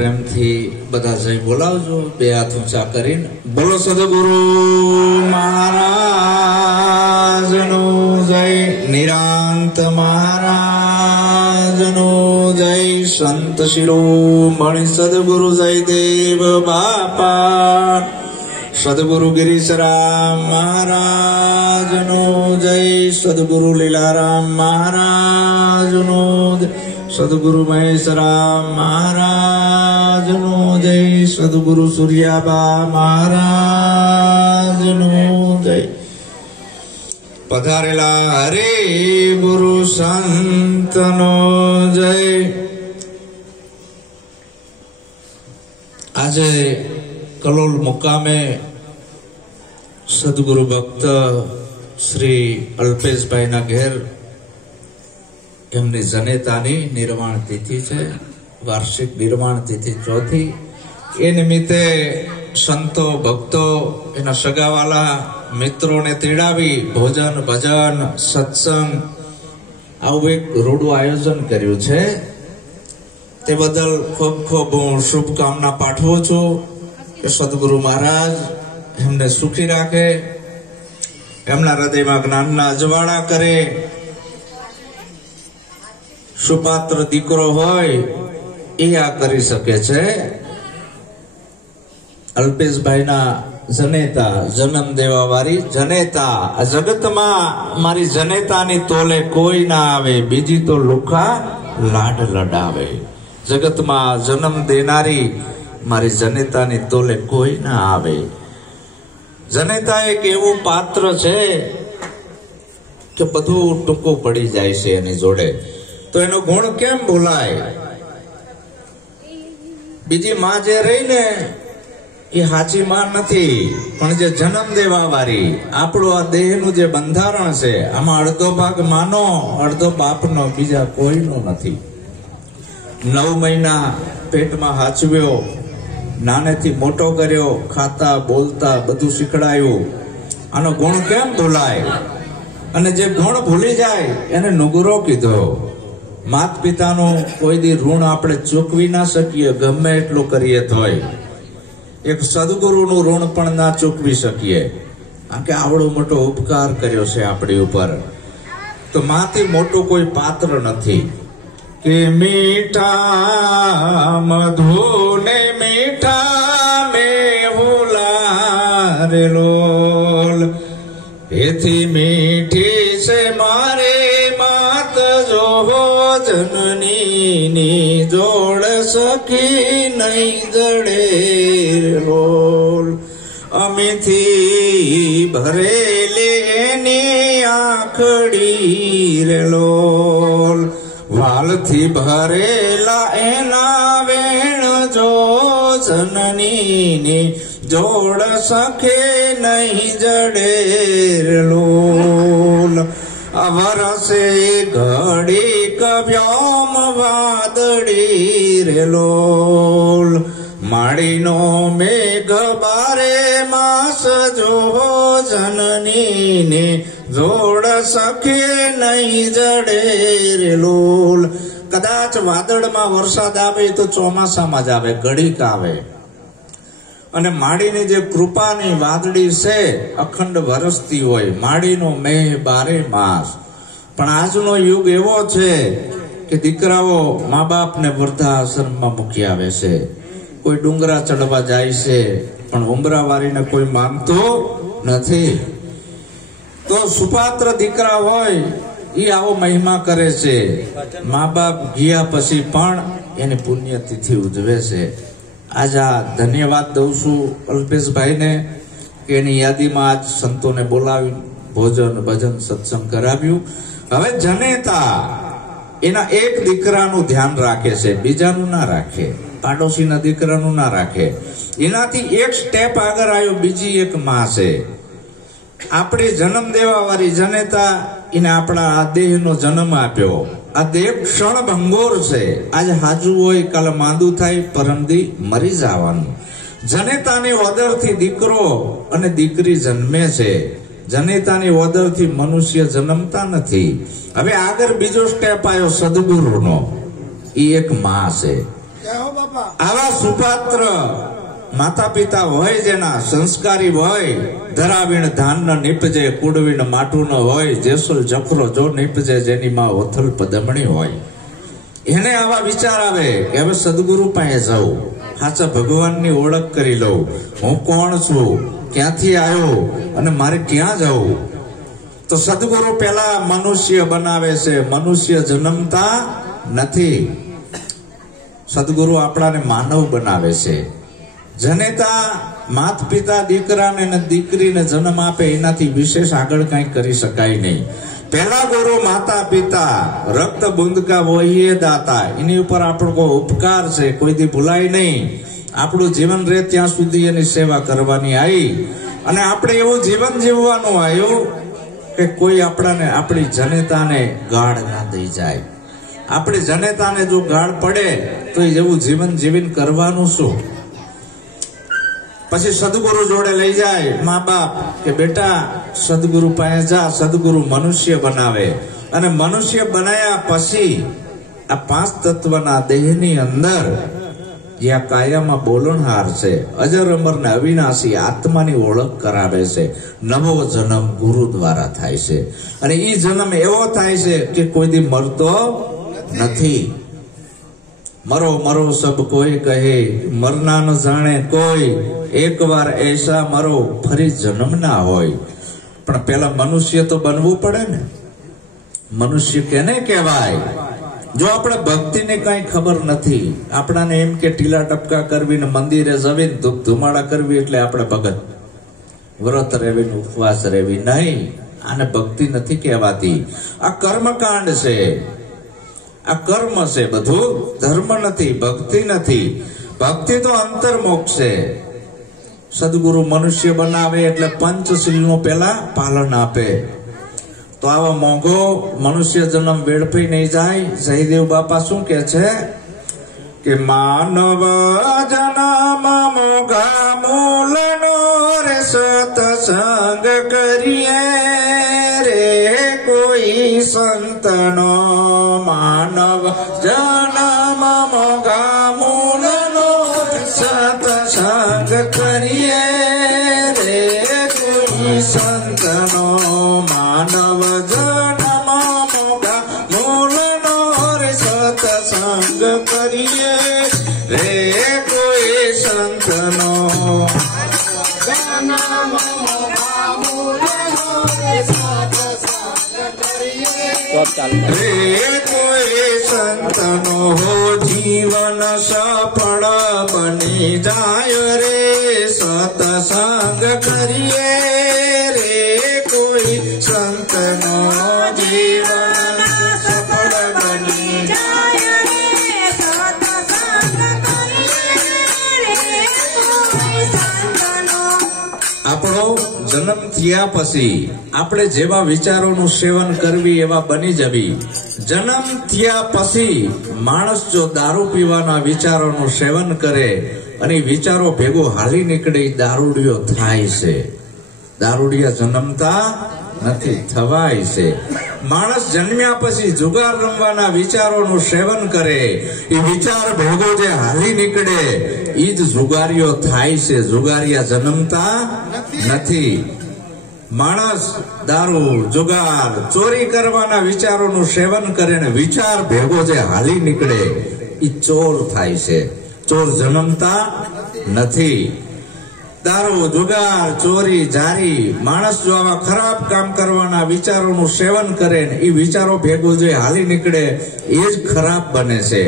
प्रेम थी बधा जय बोलावजो बे हाथ ऊंचा करीने बोलो सद्गुरु महाराज नो जय निरांत महाराज नो जय संत शिरोमणि सद्गुरु जयदेव बापा सद्गुरु गिरीशराम महाराज नो जय सद्गुरु लीलाराम महाराज नो जय सद्गुरु महेशराम महाराज नो जय सद्गुरु सूर्याबा महाराज नो जय पधारेला हरे गुरु संत नो जय। आज कलोल मुकामे सद्गुरु भक्त श्री अल्पेश भाई ना घेर एमनी जनेतानी निर्माण तिथि है, वार्षिक निर्माण तिथि चौथी। ए निमित्ते संतो भक्तो एना सगावाला मित्रों ने तेड़ावी भोजन भजन सत्संग आवुं एक रूडुं आयोजन कर्युं छे। ते बदल खूब खूब शुभकामना पाठवुं छुं के सद्गुरु महाराज एमने सुखी राखे, एमना हृदयमां ज्ञानना अजवाड़ा करे। सुपात्र दीकरो होय ए आ करी सके छे। अल्पेश भाई ना जनेता जन्म देवा वारी जनेता जगत में मारी जनेता नी तोले कोई ना आवे, बीजी तो लुखा लाड लडावे। जगत में जन्म देनारी मारी जनेता नी तोले कोई ना आवे। जनेता एक एवं पात्र छे के बधु टूंकू पड़ी जाय छे एनी जोड़े, तो एनो गुण केम बोलाय? बीजी मां जे रही ने ये हाची मां नथी, पण जे जन्म देवा वारी आपणो आ देहनुं जे बंधारण छे आमां अर्धो भाग मानो अर्धो बापनो, बीजा कोईनो नथी। 9 महीना पेटमां हाचव्यो, नानेथी मोटो कर्यो, खाता बोलता बधुं शीखडायुं। आनो गुण केम बोलाय? अने जे गुण भूली जाय एने नुगरो कीधो। मात पितानो कोई दी ऋण आपणे चूकवी ना सकीए, गमे एटલું કરીએ તોય। एक सद्गुरुનું ऋण पण ना चूकवी सकीए, કારણ કે આવડો મોટો ઉપકાર કર્યો છે આપણી ઉપર। તો માથી મોટું કોઈ પાત્ર નથી। કે મીઠા મધુને મીઠા મેહુલા રે લોલ, એથી મીઠી છે મારે માત જો जननी नी जोड़ सकी नहीं जड़े रोल। अमिथी भरेले नी आखड़ी रे लोल, वाल थी भरेला एना वेण जो जननी नी जोड़ सके नहीं जड़े रे लोल। अवरसे घड़ी कव्योम वादड़ी रे लोल, माड़ी नो मेघ बारे मास जो जननी ने जोड़ सके नहीं जड़े रे लोल। कदाच वादळ में वरसाद आवे तो चौमासा में ज आवे, घड़ीक आवे। અને માડીની જે કૃપાની વાદળી છે અખંડ વરસતી હોય, માડીનો મેહ 12 માસ। પણ આજનો યુગ એવો છે કે દીકરાઓ મા બાપને વૃદ્ધાશ્રમમાં મૂકી આવે છે, કોઈ ડુંગરા ચડવા જાય છે પણ ઉંબરાવારીને કોઈ માનતો નથી। તો સુપાત્ર દીકરા હોય એ આવો મહિમા કરે છે। મા બાપ ગયા પછી પણ એની પુણ્યતિથિ ઉજવે છે। आज आ धन्यवाद दઉં છું अल्पेश भाई ने કે એની યાદીમાં આજ સંતોને બોલાવી ભોજન ભજન સત્સંગ કરાવ્યું। હવે જનેતા એના એક દીકરાનું ધ્યાન રાખે છે, બીજાનું ના રાખે, પાડોશીના દીકરાનું ના રાખે। એનાથી એક સ્ટેપ આગળ આવ્યો, બીજી એક માં છે। આપણી જન્મ દેવા વાળી જનેતા એને આપણા આ દેહનો જન્મ આપ્યો। આ દેહ ક્ષણ ભંગોર છે, આજ હાજુ હોય કાલે માંદું થાય, પરમદી મરી જવાનું। જનેતાની ઓદરથી દીકરો અને દીકરી જન્મે છે, જનેતાની ઓદરથી મનુષ્ય જન્મતા નથી। હવે આગળ બીજો સ્ટેપ આવ્યો સદગુરુનો, એ એક માં છે। આવા સુપાત્ર માતા પિતા હોય, જેના સંસ્કારી હોય, ધરાવીણ ધાન ન નીપજે, કુડવીણ માટું ન હોય, જેસુલ જખરો જો નીપજે, જેની માં ઓથલ પદમણી હોય, એને આવા વિચાર આવે કે હવે સદગુરુ પાસે જાઉં, સાચા ભગવાનની ઓળખ કરી લઉં, હું કોણ છું, ક્યાંથી આવ્યો અને મારે ક્યાં જવું. તો સદગુરુ પેલા મનુષ્ય બનાવે છે, મનુષ્ય જન્મતા નથી. સદગુરુ આપણાને માનવ બનાવે છે. જનેતા માત પિતા દીકરાને ને દીકરીને જન્મ આપે, એનાથી વિશેષ આગળ કઈ કરી શકાય નહીં. પહેલા ગુરુ માતા પિતા, રક્ત બુંદકા વહીએ દાતા, એની ઉપર આપણો કોઈ ઉપકાર છે, કોઈ દી ભૂલાય નહીં. આપણું જીવન રહે ત્યાં સુધી એની સેવા કરવાની આવી, અને આપણે એવું જીવન જીવવાનું આવ્યું કે કોઈ આપણી જનેતાને ગાળ ના દઈ જાય. આપણી જનેતાને જો ગાળ પડે તો એવું જીવન જીવીને કરવાનું શું? પછી સદગુરુ જોડે લઈ જાય મા બાપ કે બેટા સદગુરુ પાસે જા, સદગુરુ મનુષ્ય બનાવે. અને મનુષ્ય બનાયા પછી આ પાંચ તત્વના દેહની અંદર જે આ કાયામાં બોલણહાર છે, અજર અમર ને અવિનાશી આત્માની ઓળખ કરાવે છે. નવો જન્મ ગુરુ દ્વારા થાય છે, અને એ જન્મ એવો થાય છે કે કોઈ દી મરતો નથી. મરો મરો સબ કોઈ કહે, મરના ન જાણે કોઈ, એક વાર એસા મરો ફરી જન્મ ના હોય. પણ પેલા મનુષ્ય તો બનવું પડે ને. મનુષ્ય કેને કહેવાય? જો આપણે ભક્તિને કઈ ખબર નથી, આપણાને એમ કે ટીલા ટપકા કરવી ને મંદિરે જવીને ધૂપ ધુમાડા કરવી એટલે આપણે ભગત, વ્રત રહેવી ને ઉપવાસ રહેવી નહીં. આને ભક્તિ નથી કહેવાતી. આ કર્મકાંડ છે, આ કર્મ છે બધું, ધર્મ નથી, ભક્તિ નથી. ભક્તિ તો અંતર્મોક્ષ છે. સદગુરુ મનુષ્ય બનાવે એટલે પંચશીલ નું પેલા પાલન આપે. તો આવા મોંઘો મનુષ્ય જન્મ વેડફી નહીં જાય. જયદેવ બાપા શું કે છે કે માનવ જન્મ મોઘા મૂલનો રે, સતસંગ કરીએ રે કોઈ સંતનો. માનવ જન્મ મોઘા મૂલનો, સતસંગ કરીએ રે કોઈ સંતનો. માનવ જન્મ મોઘા મૂલનો રે, સતસંગ કરીએ રે કોઈ સંતનો. રે કોઈ સંતનો જીવન સફળ બની જાય રે, સતસંગ કરીએ રે કોઈ સંતનો. જીવન સફળ બની જાય રે, સતસંગ કરીએ રે કોઈ સંતનો. આપણો જન્મ થયા પછી આપણે જેવા વિચારોનું સેવન કરવી એવા બની જવી. જન્મ થયા પછી માણસ જો દારૂ પીવાના વિચારોનું સેવન કરે અને વિચારો ભેગો હાલી નીકળે, દારૂડિયો થાય છે. દારૂડિયા જન્મતા નથી, થવાય છે. માણસ જન્મ્યા પછી જુગાર રમવાના વિચારોનું સેવન કરે, એ વિચાર ભેગો જે હાલી નીકળે એ જ જુગારીઓ થાય છે. જુગારિયા જન્મતા નથી. માણસ દારૂ, જુગાર, ચોરી કરવાના વિચારોનું સેવન કરે ને વિચાર ભેગો જે હાલી નીકળે એ ચોર થાય છે. ચોર જન્મતા નથી. દારૂ, જુગાર, ચોરી, જારી, માણસ જો આવા ખરાબ કામ કરવાના વિચારોનું સેવન કરે ને એ વિચારો ભેગો જે હાલી નીકળે એ જ ખરાબ બને છે.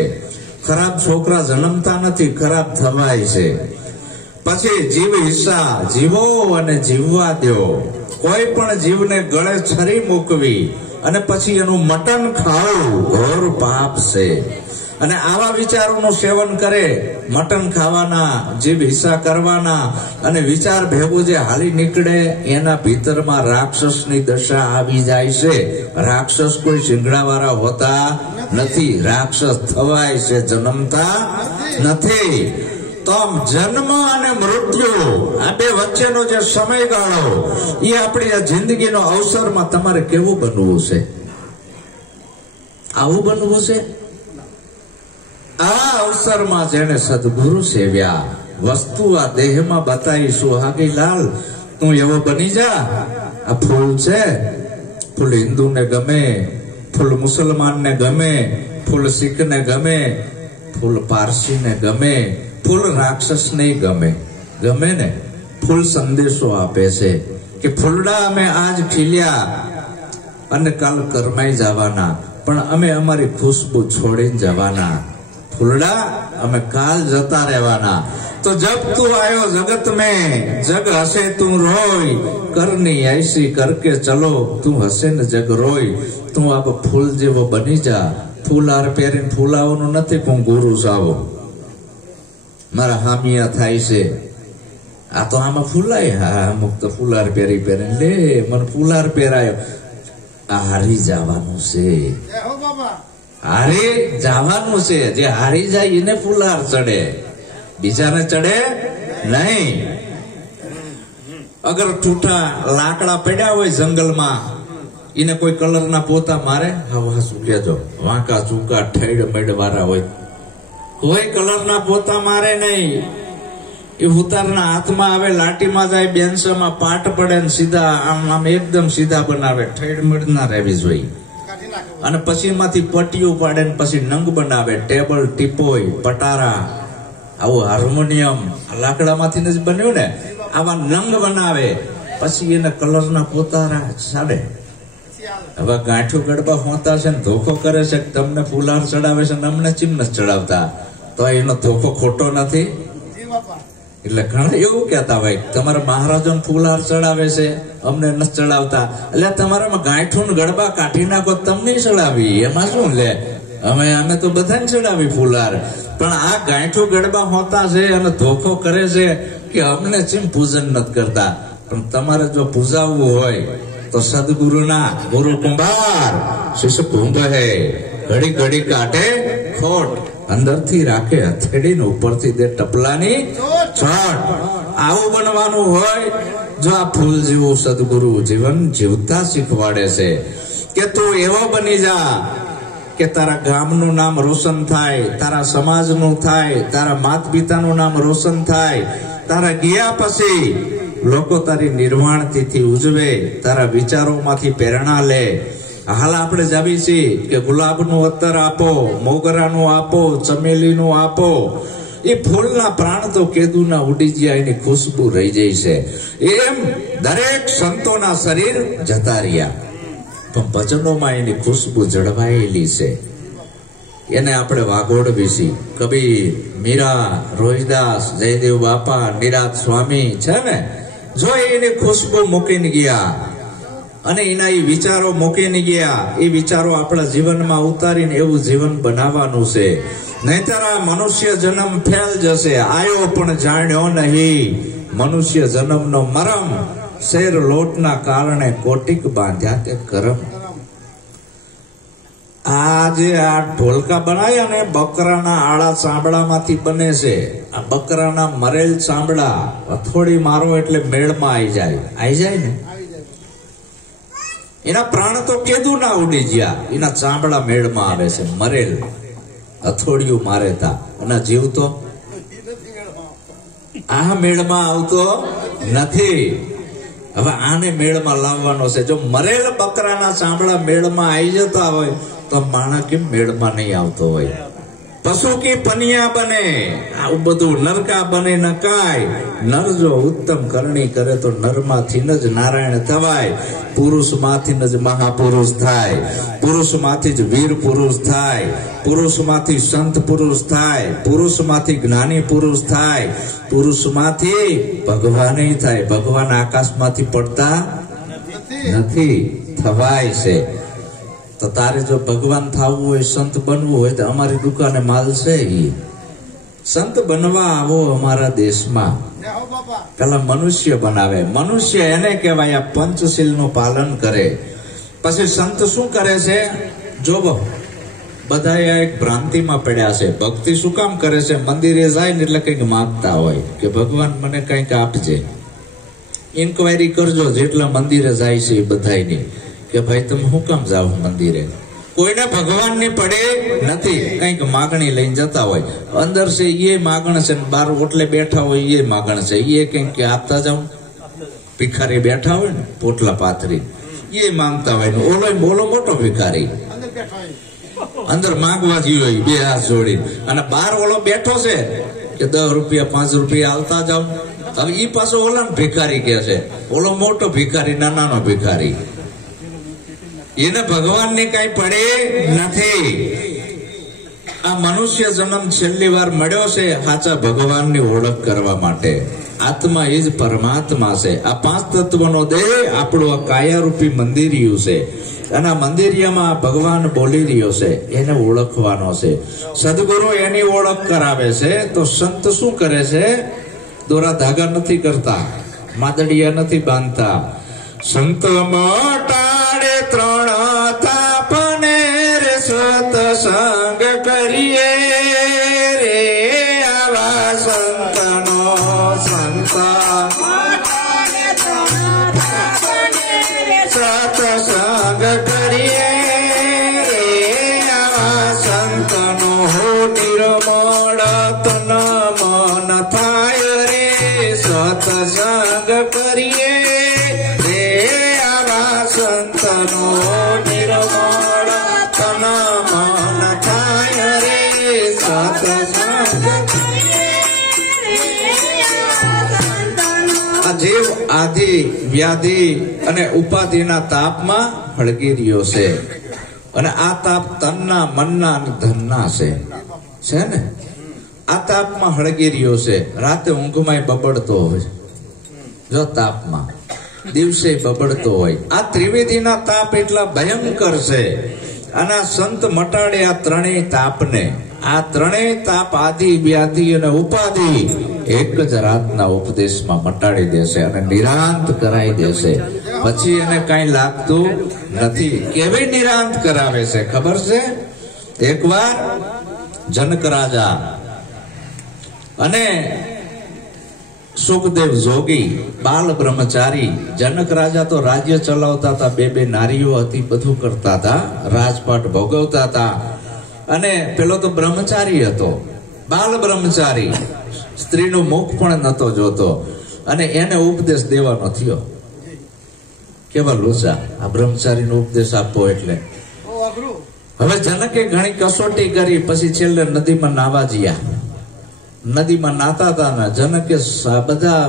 ખરાબ છોકરા જન્મતા નથી, ખરાબ થવાય છે. પછી જીવ હિસ્સા, જીવો અને જીવવા દો. કોઈ પણ જીવને ગળે છરી મૂકવી અને પછી એનું મટન ખાવું ઘોર પાપ છે. અને આવા વિચારોનું સેવન કરે, મટન ખાવાના, જીવ હિસ્સા કરવાના, અને વિચાર ભેગો જે હાલી નીકળે એના ભીતરમાં રાક્ષસની દશા આવી જાય છે. રાક્ષસ કોઈ શિંગડાવાળા હોતા નથી, રાક્ષસ થવાય છે, જન્મતા નથી. તો જન્મ અને મૃત્યુ આ બે વચ્ચેનો જે સમયગાળો એ આપણી આ જિંદગીનો અવસરમાં તમારે કેવું બનવું છે? આવું બનવું છે? આ અવસરમાં જેને સદગુરુ સેવ્યા, વસ્તુ આ દેહમાં બતાવી સુહાગી લાલ, તું એવો બની જા. આ ફૂલ છે, ફૂલ હિન્દુને ગમે, ફૂલ મુસલમાનને ગમે, ફૂલ શીખને ગમે, ફૂલ પારસીને ગમે, ફૂલ રાક્ષસને ગમે. ગમે ને? ફૂલ સંદેશો આપે છે કે ફૂલડા અમે આજ ખીલ્યા અને કાલ કરમાઈ જવાના, પણ અમે અમારી ખુશ્બુ છોડીને જવાના. ફૂલડા અમે કાલ જતા રહેવાના. તો જબ તું આયો જગત में, जग हसे તું રોય, કરની ऐसी करके चलो, તું હસે ને જગ રોય. તું આપ ફૂલ જેવો બની જા. ફૂલ હાર પહેરીને ફૂલાવાનું નથી, પણ ગુરુ સાવો મારા હામિયા થાય છે. આ તો આમાં ફૂલાય, હા અમુક તો ફૂલાર પહેરી પહેરીને લે મને ફૂલાર પહેરાયો. આ હારી જવાનું છે, હારી જવાનું છે. જે હારી જાય એને ફૂલાર ચડે, બીજાને ચડે નહીં. અગર ઠૂઠા લાકડા પડ્યા હોય જંગલમાં, એને કોઈ કલરના પોતા મારે? હા શું કેજો, વાંકા ચૂકા ઠેડ મેડ વાળા હોય, કોઈ કલરના પોતા મારે નહીં. એ ઉતારના હાથમાં આવે, લાઠીમાં જાય, બેન્સમાં પાટ પડે ને સીધા આમ એકદમ સીધા બનાવે, ઠેડ મેડ ના રહેવી જોઈએ. અને પછી એમાંથી પટ્ટીઓ પાડે ને પછી નંગ બનાવે, ટેબલ, ટીપોય, પટારા, આવું હાર્મોનિયમ લાકડામાંથી જ બન્યું ને, આવા નંગ બનાવે. પછી એને કલરના પોતારા સાડે. હવે ગાંઠો ગડબા હોતા છે ને ધોખો કરે છે, તમને ફૂલહાર ચડાવે છે ને અમને ચીમ નથી ચડાવતા, તો એનો ધોખો ખોટો નથી. એટલે ઘણા એવું કહેતા હોય તમારા મહારાજો ફૂલહાર ચડાવે છે, અમને નથી ચડાવતા. એટલે તમારામાં ગાંઠું ગડબા કાઢી નાખો, તમને ચડાવી, એમાં શું લે? અમે તો બધાને ચડાવી ફૂલહાર. પણ આ ગાંઠું ગડબા હોતા છે અને ધોખો કરે છે કે અમને ચીમ પૂજન નથી કરતા. પણ તમારે જો પૂજાવવું હોય તો સદગુરુના ગુરુ કુંભાર શિષ્ય કુંભ હે, ઘડી ઘડી કાઢે ખોટ, અંદરથી રાખે હથેડી ને ઉપરથી દે ટપલાની ચોટ. આવું બનવાનું હોય જો આ ફૂલ જેવું સદગુરુ જીવન જીવતા શીખવાડે છે કે તું એવો બની જા કે તારા ગામનું નામ રોશન થાય, તારા સમાજનું થાય, તારા માતા પિતાનું નામ રોશન થાય. તારા ગયા પછી લોકો તારી નિર્વાણ તિથિ ઉજવે, તારા વિચારોમાંથી પ્રેરણા લે. હાલ આપણે જાવી છીએ કે ગુલાબનું અત્તર આપો, મોગરાનું આપો, ચમેલીનું આપો. એ ફૂલના પ્રાણ તો કેદુના ઉડી ગયા, એની ખુશ્બુ રહી જાય છે. એમ દરેક સંતોના શરીર જતા રહ્યા, પણ ભજનોમાં એની ખુશ્બુ જળવાયેલી છે. એને આપણે વાગોડવી છે. કબીર, મીરા, રોહિદાસ, જયદેવ બાપા, નિરાત સ્વામી છે ને, જો એની ખુશ્બુ મૂકીને ગયા અને એના એ વિચારો મૂકીને ગયા, એ વિચારો આપણા જીવનમાં ઉતારીને એવું જીવન બનાવવાનું છે. નહીતર આ મનુષ્ય જન્મ ફેલ જશે. આયો પણ જાણ્યો નહીં મનુષ્ય જન્મનો મરમ, શેર લોટના કારણે કોટિક બાંધ્યા તે કરમ. આ જે આ ઢોલકા બનાવ્યા ને બકરાના આડા ચામડામાંથી બને છે. આ બકરાના મરેલ ચામડા હથોડી મારો એટલે મેળમાં આવી જાય ને. એના પ્રાણ તો કેદું ના ઉડી ગયા, એના ચામડા મેળમાં આવે છે. મરેલ હથોડિયું મારે તા, અને જીવ તો આ મેળમાં આવતો નથી. હવે આને મેળમાં લાવવાનો છે. જો મરેલ બકરાના ચામડા મેળમાં આવી જતા હોય તો માણસ કેમ મેળમાં નહીં આવતો હોય? પશુ કે પનિયા બને, આવું બધું નરકા બને ન કાય. નર જો ઉત્તમ કરણી કરે તો નરમાંથી જ નારાયણ થવાય. પુરુષમાંથી જ મહાપુરુષ થાય, પુરુષમાંથી જ વીર પુરુષ થાય, પુરુષમાંથી સંત પુરુષ થાય, પુરુષમાંથી જ્ઞાની પુરુષ થાય, પુરુષમાંથી ભગવાન થાય. ભગવાન આકાશમાંથી પડતા નથી, થવાય છે. તો તારે જો ભગવાન થવું હોય, સંત બનવું હોય તો અમારી દુકાને માલ છે. સંત બનવા આવો અમારા દેશમાં. પેલા મનુષ્ય બનાવે. મનુષ્ય એને કહેવાય આ પંચશીલ નું પાલન કરે. પછી સંત શું કરે છે? જો બધા એક ભ્રાંતિમાં પડ્યા છે. ભક્તિ શું કામ કરે છે? મંદિરે જાય ને એટલે કઈક માંગતા હોય કે ભગવાન મને કઈક આપજે. ઇન્કવાયરી કરજો જેટલા મંદિરે જાય છે એ બધાની, કે ભાઈ તમે શું કામ જાઓ મંદિરે? કોઈને ભગવાન ની પડે નથી. કઈક માગણી લઈને જતા હોય, અંદર છે એ માગણ છે, બાર ઓટલે બેઠા હોય એ માગણ છે, એ કઈક આપતા જાવ. ભિખારી બેઠા હોય ને પોટલા પાથરી એ માંગતા હોય ને ઓલો મોટો ભિખારી અંદર માંગવા ગયો હોય બે હાથ જોડી, અને બાર ઓલો બેઠો છે કે 10 રૂપિયા 5 રૂપિયા આવતા જાવ. હવે ઈ પાછો ઓલા ભિખારી કે છે, ઓલો મોટો ભિખારી નાનો ભિખારી. એને ભગવાન ની કઈ પડે નથી. આ મનુષ્ય જન્મ છેલ્લી વાર મળ્યો છે સાચા ભગવાન ની ઓળખ કરવા માટે. આત્મા એ જ પરમાત્મા છે. આ 5 તત્વનો દેહ આપણું આ કાયારૂપી મંદિરિયું છે, અને આ મંદિરિયામાં ભગવાન બોલી રહ્યો છે, એને ઓળખવાનો છે. સદગુરુ એની ઓળખ કરાવે છે. તો સંત શું કરે છે? દોરા ધાગા નથી કરતા, માદડિયા નથી બાંધતા. સંત મટાડે 3 તાપને રે સત્સંગ કરીએ રે આવા સંતનો સત્સંગ કરીએ રે આવા સંતનો નિર્મળ તન મન થાય રે સત્સંગ કરીએ રે આવા સંતનો નિર્મળ તન મન થાય રે સત્સંગ. જીવ આદિ વ્યાધિ અને ઉપાધિના તાપમાં હળગી રહ્યો છે, અને આ તાપ તનના મનના અને ધનના છે ને. આ તાપમાં હળગી રહ્યો છે. રાતે ઊંઘમાં બબડતો હોય, જો તાપમાં દિવસે બબડતો હોય. આ ત્રિવેદીના તાપ એટલા ભયંકર છે. અને આ સંત મટાડે આ 3 તાપને. આ 3 તાપ આદિ વ્યાધિ અને ઉપાધિ એક જ રાતના ઉપદેશમાં મટાડી દેશે અને નિરાંત કરાવી દેશે. પછી એને કઈ લાગતું નથી. કેવી નિરાંત કરાવે છે ખબર છે? એકવાર જનક રાજા અને સુખદેવ જોગી બાલ બ્રહ્મચારી. જનક રાજા તો રાજ્ય ચલાવતા હતા, 2 નારીઓ હતી, બધું કરતા હતા, રાજપાટ ભોગવતા હતા. અને પેલો તો બ્રહ્મચારી હતો, બાલ બ્રહ્મચારી, સ્ત્રીનું મુખ પણ નતો જોતો, અને એને ઉપદેશ દેવાનો થયો. કેવા લોચા આ બ્રહ્મચારીનો ઉપદેશ આપવો એટલે. હવે જનકે ઘણી કસોટી કરી, પછી છેલ્લે નદીમાં નાવા ગયા. નદીમાં નાતા હતા ને જનકે બધા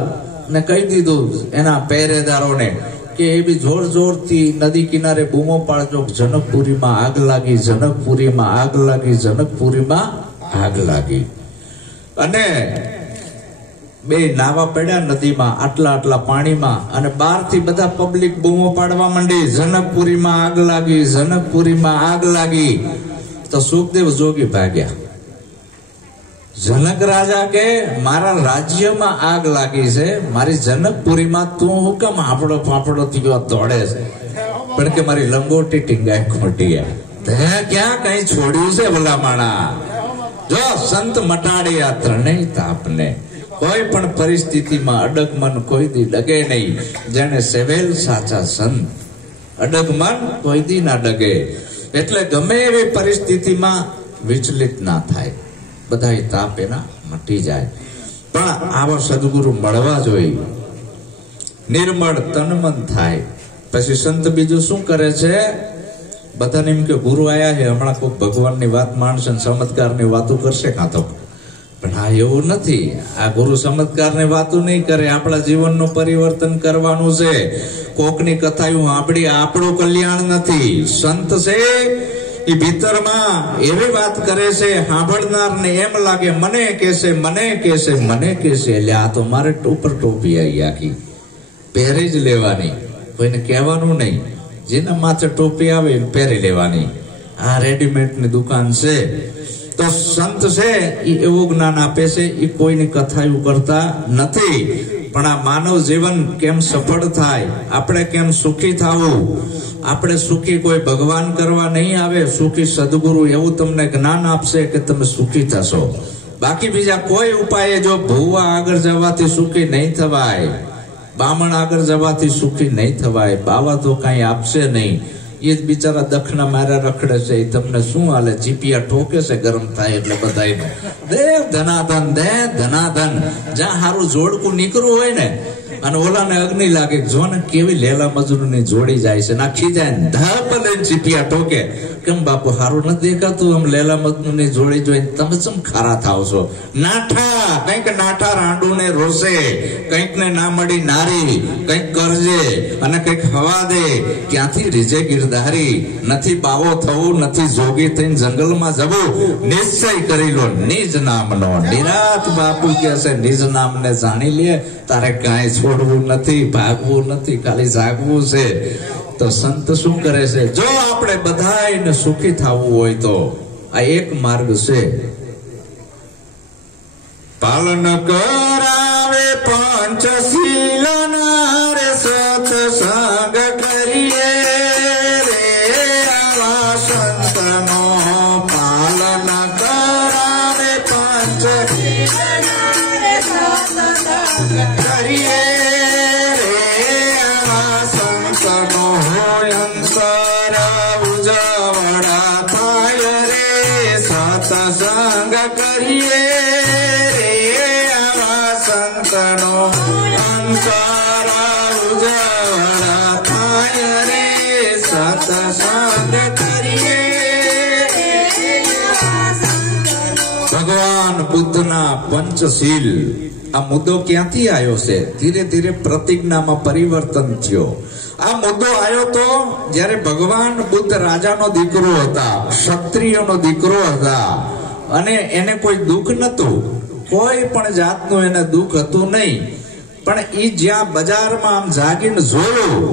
ને કહી દીધું એના પહેરેદારોને કે એ બી જોર જોરથી નદી કિનારે બૂમો પાડજો, જનકપુરીમાં આગ લાગી, જનકપુરીમાં આગ લાગી, જનકપુરીમાં આગ લાગી. અને 2 નાવા પડ્યા નદીમાં, આટલા પાણીમાં, અને બહારથી બધા પબ્લિક બૂમો પાડવા માંડી, જનકપુરીમાં આગ લાગી, જનકપુરીમાં આગ લાગી. તો સુખદેવ જોગી ભાગ્યા. જનક રાજા કે મારા રાજ્યમાં આગ લાગી છે, મારી જનકપુરીમાં તું હું કેમ હાફડો ફાફડો થયો દોડે છે? પણ કે મારી લંગોટી ટીંગાય ખોટી. તે ક્યાં કઈ છોડ્યું છે ભલામણા? જો સંત મટાડે આ 3 તાપને. કોઈ પણ પરિસ્થિતિમાં અડગ મન કોઈ દી ડગે નહીં. જેને સેવેલ સાચા સંત, અડગ મન કોઈ દી ના ડગે. એટલે ગમે એવી પરિસ્થિતિમાં વિચલિત ના થાય, બધા તાપ એના મટી જાય. પણ આવા સદગુરુ મળવા જોઈએ, નિર્મળ તન મન થાય. પછી સંત બીજું શું કરે છે? બધાને એમ કે ગુરુ આયા છે, હમણાં કોઈ ભગવાનની વાત માણશે, ચમત્કારની વાતો કરશે કાં તો. પણ આ એવું નથી. આ ગુરુ ચમત્કારની વાતો નહીં કરે, આપણા જીવનનું પરિવર્તન કરવાનું છે. કોકની કથાયું સાંભળી આપણું કલ્યાણ નથી. સંત છે એ ભીતરમાં એવી વાત કરે છે, સાંભળનારને એમ લાગે મને કહેશે, મને કહેશે, મને કહેશે. એટલે આ તો મારે ઉપર ટોપી આવી આખી પહેરી જ લેવાની, કોઈને કહેવાનું નહીં. જેના માથે ટોપી આવે પહેરી લેવાની. આ રેડીમેડ ની દુકાન છે. તો સંત છે એ એવું જ્ઞાન આપે છે, એ કોઈની કથાયું કરતા નથી. પણ આ માનવ જીવન કેમ સફળ થાય, આપણે કેમ સુખી થવું, આપણે સુખી કોઈ ભગવાન કરવા નહીં આવે, સુખી સદગુરુ એવું તમને જ્ઞાન આપશે કે તમે સુખી થશો. બાકી બીજા કોઈ ઉપાય, જો ભૂવા આગળ જવાથી સુખી નહીં થવાય, બામણ આગળ જવાથી સુખી નહીં થવાય, બાવા તો કઈ આપશે નહીં. એ જ બિચારા દખના મારા રખડે છે. એ તમને શું હાલે? જીપિયા ઠોકે છે ગરમ થાય એટલે બધાયને દે ધનાધન, દે ધનાધન. જ્યાં સારું જોડકું નીકળવું હોય ને અને ઓલાને અગ્નિ લાગે, જો ને કેવી લેલા મજૂરની જોડી જાય છે, નાખી જાય ધપ લઈને જીપિયા ઠોકે. કેમ બાપુ સારું નથી દેખાતું? આમ લેલા મજૂરની જોડી જોઈને તમે ચમ ખારા થાવ છો? નાઠા કઈક નાઠા રાંડું ને રોશે, કઈક ને ના મળી નારી, કઈક કરજે અને કઈક હવા દે. ક્યાંથી રીજે ગિરધારી? નથી બાવો થવું, નથી જોગી થઈને જંગલમાં જવું. નિશ્ચય કરી લો નિજ નામનો. નિરાત બાપુ કે છે નિજ નામને જાણી લે, તારે કાંઈ છોડવું નથી, ભાગવું નથી, ખાલી જાગવું છે. તો સંત શું કરે છે? જો આપણે બધાને સુખી થવું હોય તો આ એક માર્ગ છે. પાલન કરાવે પંચશીલ રે સત્સંગ કરીએ રે આવા સંતનો. પાલન કરાવે પંચશીલ રે સત્સંગ કરીએ રે આવા સંતનો. અંતર ઉજવડા થાય રે સત્સંગ કરીએ રે આવા સંતનો. અંતર ઉજવડા થાય રે સત્સંગ કરીએ. ભગવાન બુદ્ધના પંચશીલ આ મુદ્દો ક્યાંથી આવ્યો છે? ધીરે ધીરે પ્રતિજ્ઞામાં પરિવર્તન થયો. આ મુદ્દો આવ્યો તો જયારે ભગવાન બુદ્ધ રાજાનો દીકરો હતા, ક્ષત્રિયનો દીકરો હતા અને એને કોઈ દુઃખ નતું, કોઈ પણ જાતનું એને દુઃખ હતું નહીં. પણ ઈ જ્યાં બજારમાં આમ જાગીને જોયું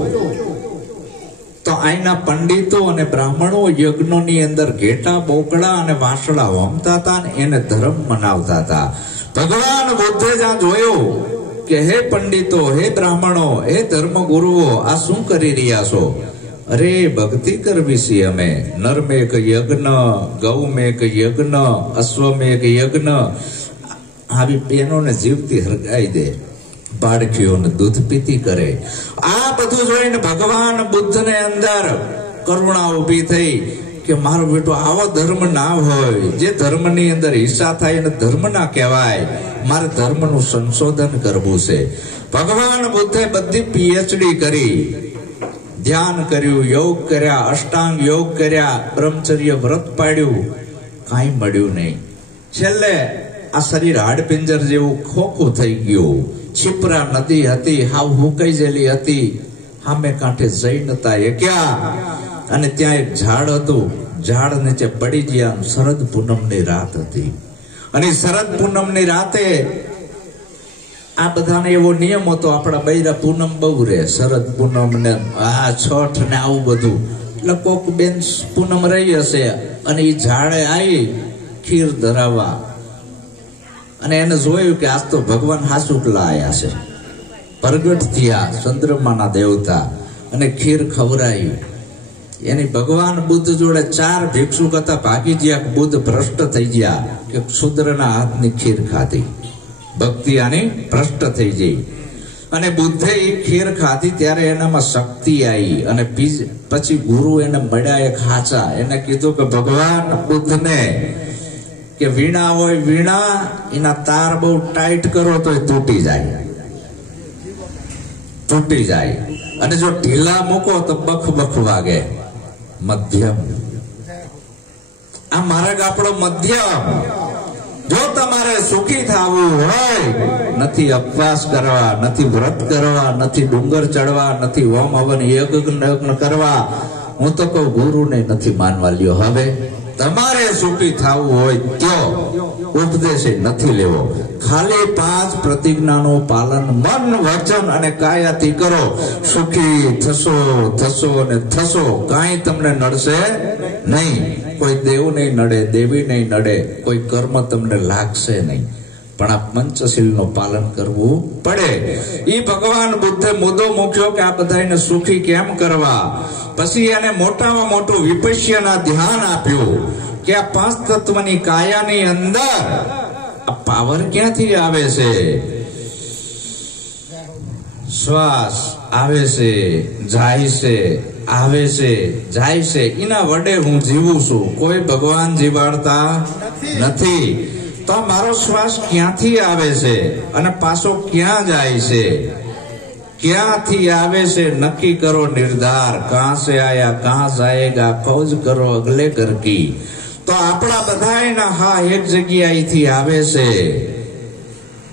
તો અહીંના પંડિતો અને બ્રાહ્મણો યજ્ઞોની અંદર ઘેટા, બોકડા અને વાંસળા હોમતા હતા અને એને ધર્મ મનાવતા હતા. ભગવાન બુદ્ધે જ્યાં જોયું કે હે પંડિતો, હે બ્રાહ્મણો, હે ધર્મગુરુઓ, આ શું કરી રહ્યા છો? અરે ભક્તિ કરવી છે અમે. નરમેક યજ્ઞ, ગૌમેક યજ્ઞ, અશ્વમેક યજ્ઞ. આવી બહેનોને જીવતી હરગાઈ દે, બાળકીઓને દૂધ પીતી કરે. આ બધું જોઈને ભગવાન બુદ્ધને અંદર કરુણા ઉભી થઈ કે મારો બેટો આવો ધર્મ ના હોય. જે ધર્મની અંદર હિંસા થાય એને ધર્મ ના કહેવાય. મારે ધર્મનું સંશોધન કરવું છે. ભગવાન બુદ્ધે બધી પીએચડી કરી, ધ્યાન કર્યું, યોગ કર્યા, અષ્ટાંગ યોગ કર્યા, બ્રહ્મચર્ય વ્રત પાડ્યું, કાંઈ મળ્યું નહીં. છેલ્લે આ શરીર હાડપિંજર જેવું ખોખું થઈ ગયું. છીપરા નદી હતી, હાવ હુકાઈ જેલી હતી. સામે કાંઠે જઈ નતા એક્યા અને ત્યાં એક ઝાડ હતું. ઝાડ નીચે પડી ગયા. શરદ પૂનમની રાત હતી અને શરદ પૂનમની રાતે આ બધાને એવો નિયમ હતો. આપણા બૈરા પૂનમ બહુ રહે, શરદ પૂનમ ને આ છઠ ને આવું બધું. એટલે કોક બેન પૂનમ રહી હશે અને એ ઝાડે આવી ખીર ધરાવવા અને એને જોયું કે આજ તો ભગવાન હાસુકલા આયા છે, પ્રગટ થયા ચંદ્રમાના દેવતા અને ખીર ખવરાઈ. એની ભગવાન બુદ્ધ જોડે 4 ભિક્ષુક હતા, ભાગી ગયા. બુદ્ધ ભ્રષ્ટ થઈ ગયા કે શુદ્રના હાથની ખીર ખાધી. ભક્તિ આની ભ્રષ્ટ થઈ ગઈ અને બુદ્ધે એ ખીર ખાધી ત્યારે એનામાં શક્તિ આવી અને પછી ગુરુ એને મળ્યા એક હાચા. એને કીધું કે ભગવાન બુદ્ધને કે વીણા હોય, વીણા એના તાર બહુ ટાઈટ કરો તો એ તૂટી જાય, તૂટી જાય. અને જો ઢીલા મૂકો તો બખ બખ વાગે. મધ્યમ આ માર્ગ આપણો મધ્યમ. જો તમારે સુખી થવું હોય, નથી ઉપવાસ કરવા, નથી વ્રત કરવા, નથી ડુંગર ચડવા, નથી હોમ હવન યજ્ઞ કરવા, હું તો કહું ગુરુને નથી માનવા લ્યો. હવે તમારે સુખી થવું હોય તો ઉપદેશ નથી લેવો. ખાલી 5 પ્રતિજ્ઞાનું પાલન મન, વચન અને કાયાથી કરો. સુખી થશો, થશો અને થશો. કાંઈ તમને નડશે નહીં. કોઈ દેવ નહીં નડે, દેવી નહીં નડે, કોઈ કર્મ તમને લાગશે નહીં. પણ આ પંચશીલનું પાલન કરવું પડે. ઈ ભગવાન બુદ્ધે મુદ્દો મૂક્યો કે આ બધાને સુખી કેમ કરવા. પછી એને મોટામાં મોટું વિપશ્યના ધ્યાન આપ્યું કે આ 5 તત્વની કાયાની અંદર આ પાવર ક્યાંથી આવે છે. શ્વાસ આવે છે, જાય છે, આવે છે, જાય છે, એના વડે હું જીવું છું. કોઈ ભગવાન જીવાડતા નથી. તો મારો શ્વાસ ક્યાંથી આવે છે અને પાછો ક્યાં જાય છે? ક્યાંથી આવે છે નક્કી કરો નિર્ધાર. કહાં સે આયા કહાં જાયેગા ફૌજ કરો અગલે ઘર કી. તો આપણા બધાયના હા એક જગ્યાએથી આવે છે.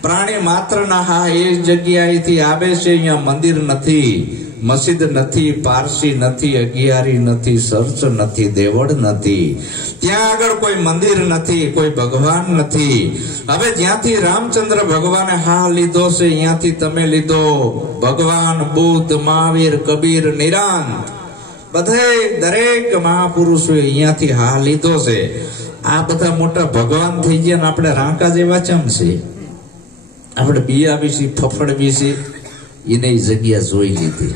પ્રાણી માત્રના હા એક જગ્યાએથી આવે છે. અહીંયા મંદિર નથી, મસ્જિદ નથી, પારસી નથી, અગિયારી નથી, ચર્ચ નથી, દેવળ નથી. ત્યાં આગળ કોઈ મંદિર નથી, કોઈ ભગવાન નથી. હવે જ્યાંથી રામચંદ્ર ભગવાને હા લીધો છે ત્યાંથી તમે લીધો. ભગવાન બુદ્ધ, મહાવીર, કબીર, નિરાંત બધે દરેક મહાપુરુષોએ અહીંયાથી હા લીધો છે. આ બધા મોટા ભગવાન થઈ ગયા ને આપણે રાંકા જેવા ચમ છે? આપણે બિયાવી છીએ, ફફડવી છીએ. એને એ જગ્યા જોઈ લીધી,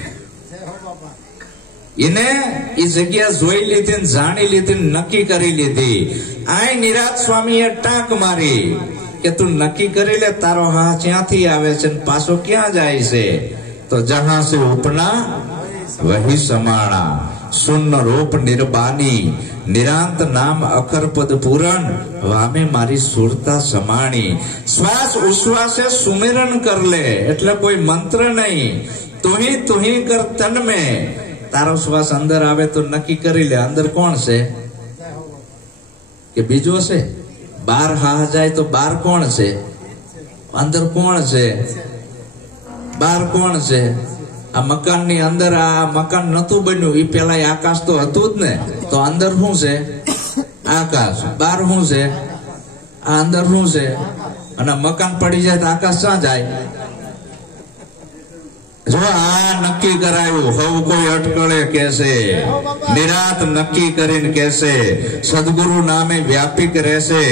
એને એ જગ્યા જોઈ લીધી ને જાણી લીધી ને નક્કી કરી લીધી. આ નિરાંત સ્વામીએ ટાંક મારી કે તું નક્કી કરી લે તારો હા ક્યાંથી આવે છે ને પાછો ક્યાં જાય છે? તો જહાં સે ઉપના વહી સમાણા. શૂન્ય રૂપ નિર્બાની, નિરાંત નામ અખર પદ પૂરણ, વામે મારી સુરતા સમાણી. શ્વાસ ઉશ્વાસે સુમેરન કર લે, એટલે કોઈ મંત્ર નહીં. તુહી કર તન મેં. તારો શ્વાસ અંદર આવે તો નક્કી કરી લે અંદર કોણ છે કે બીજો છે? બાર હા જાય તો બાર કોણ છે? અંદર કોણ છે? બાર કોણ છે? આ મકાન ની અંદર આ મકાન નતું બન્યું એ પેલા આકાશ તો હતું જ ને. તો અંદર શું છે? આકાશ. બહાર શું છે? આ અંદર શું છે? અને મકાન પડી જાય તો આકાશ ક્યાં જાય? જો આ નક્કી કરાયું. હવ કોઈ અટકળે કેસે, નિરાંત નક્કી કરીને કેસે, સદગુરુ નામે વ્યાપિક રહેશે.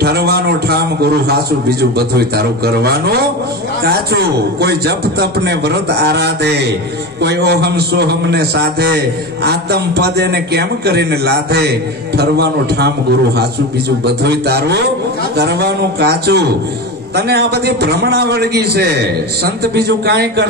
ઠરવાનું ઠામ ગુરુ હાસું, બીજું બધું તારું કરવાનું કાચું. કોઈ જપ તપ ને વ્રત આરાધે, કોઈ ઓહમ સોહમ ને સાધે, આતમ પદે ને કેમ કરીને લાધે. ઠરવાનું ઠામ ગુરુ હાસું, બીજું બધું તારું કરવાનું કાચું. તને આ બધી ભ્રમણા વળગી છે. સંત બીજું કાંઈ કરતા